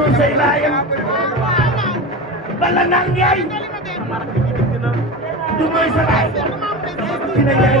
mooy say baayam bala naan yaay du mooy sa baay dina yaay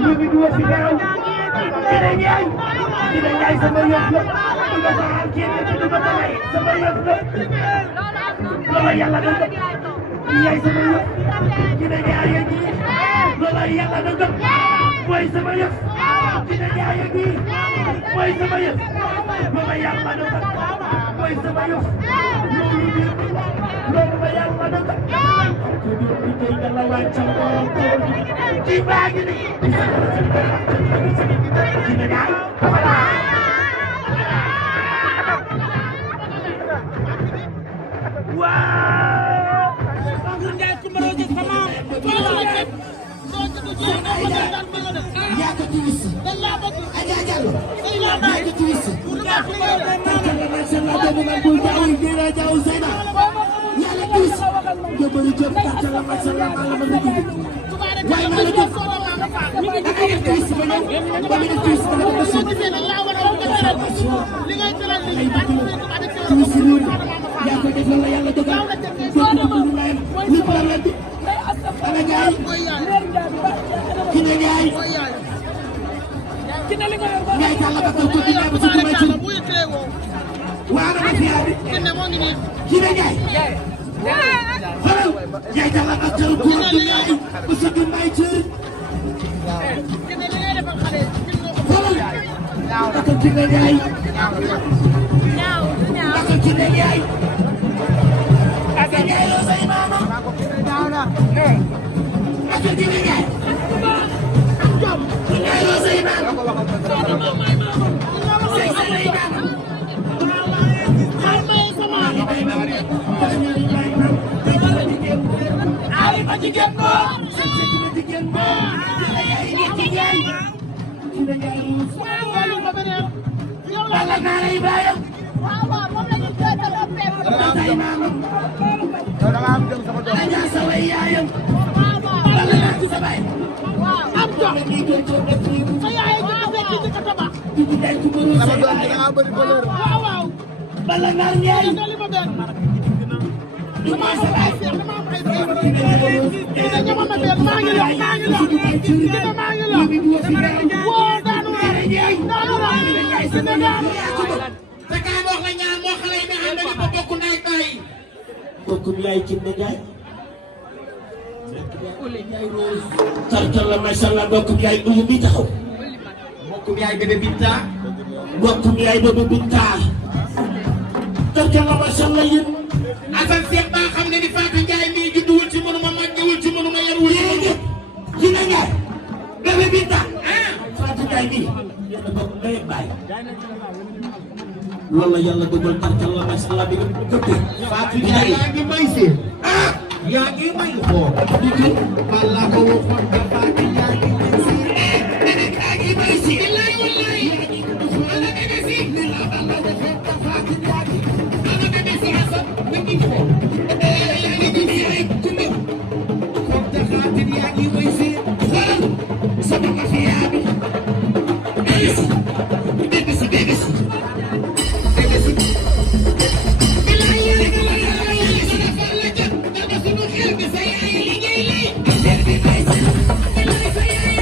ñu ngi duwa si gaaw dina yaay sama yëf la du ma xaar kenn du ma dalay sama yëf la loola yàlla da gëm yaay sama yëf dina yaay a ngi loola yàlla da gëm mooy sama yëf dina yaay a ngi mooy sama yëf loola yàlla da gëm mooy sama yëf loolu ba yàlla da gëm ci baa ngi nii dina yaay waaw yaa ko tuwis Adja Diallo yaa ko tuwis yàlla tuwis jëbëri jëb kàttan la masala ma la ma la jëb waaye ma la jëb da ngay def tuwis ba ñëw ba nga def tuwis ba nga def tuwis loolu yaa ko def la yàlla dogal li problème bi ana jaay Kine Njaay Njaay Talla ba ko tuddi na ba ci may ci waa na fi abi Kine Njaay xoolal Njaay Talla ba ko tuddi Njaay ba ci may ci xoolal ko Kine Njaay ko Kine Njaay Aka Njaay lo say mama Aka Kine Njaay bala ngar ñay bokkum yaay ci ndjay tarkal la mashallah bokkum yaay ulu bi taxaw bokkum yaay bébé Binta bokkum yaay bébé Binta tarkal la mashallah yéen Assane Seck ba xam ne ni Fatou Ndiaye mii judduwul ci mënuma màggewul ci mënuma yarwul ci na Ndiaye bébé Binta Fatou Ndiaye mii yéen a bokk ndey baay loolu la yàlla dogal tarkal la mashallah bi nga gëppee Fatou Ndiaye yaa ngi may seen yaa ngi may xool walla ko waxoon nga Fatou yaa ngi may seen yaa ngi may seen wallahi wallahi wala bébé si la balla waxoon nga Fatou Ndiaye wala bébé si Assane nga ngi ko yaa ngi may seen kumbe kon ta Fatou yaa ngi may seen xoolal sama mafia bi bébé si bébé si Say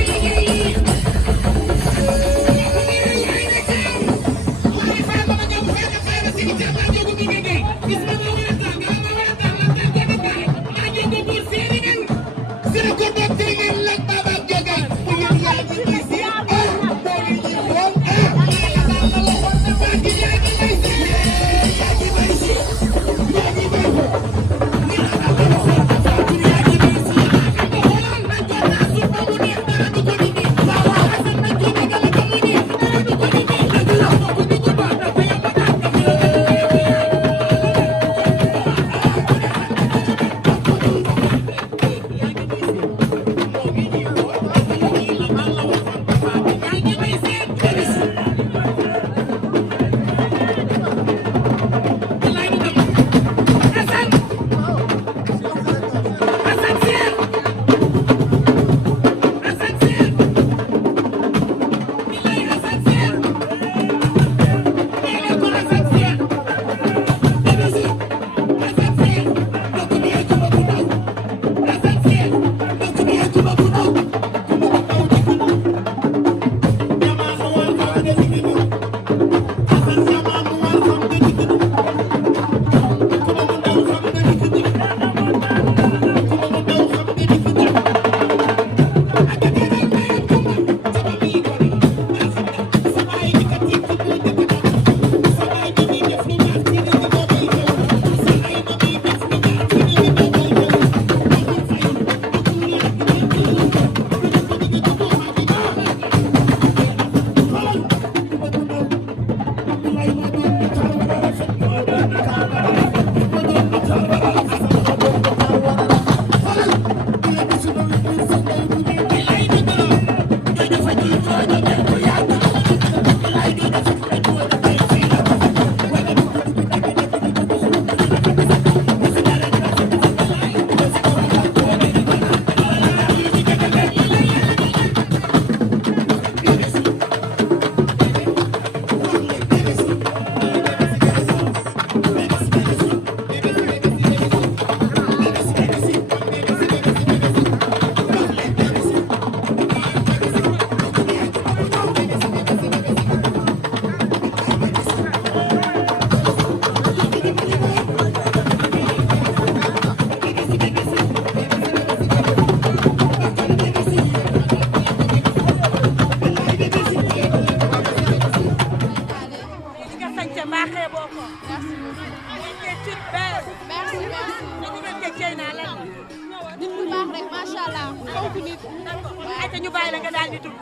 ñu bàyyi la nga daal di dugg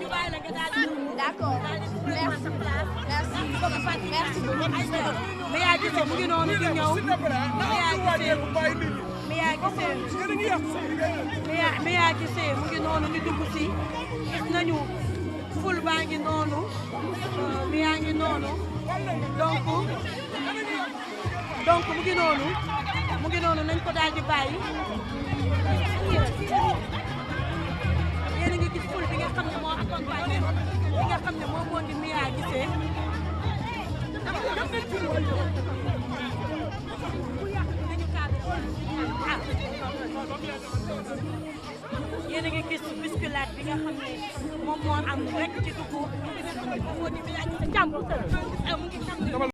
ñu bàyyi la nga daal di dugg. D'accord merci merci Mia Guissé mu ngi noonu di ñëw Mia Guissé mu ngi noonu di dugg si gis nañu ful baa ngi noonu Mia ngi noonu donc mu ngi noonu nañ ko daal di bàyyi. Yéen a ngi gis ful bi nga xam ne moo accompagné bi nga xam ne moom moo di Mia Guissé yéen a ngi gis bousculade bi nga xam ne moom moo am rek ci dugub bi nga xam ne moom moo di Mia Guissé jàmbur mu ngi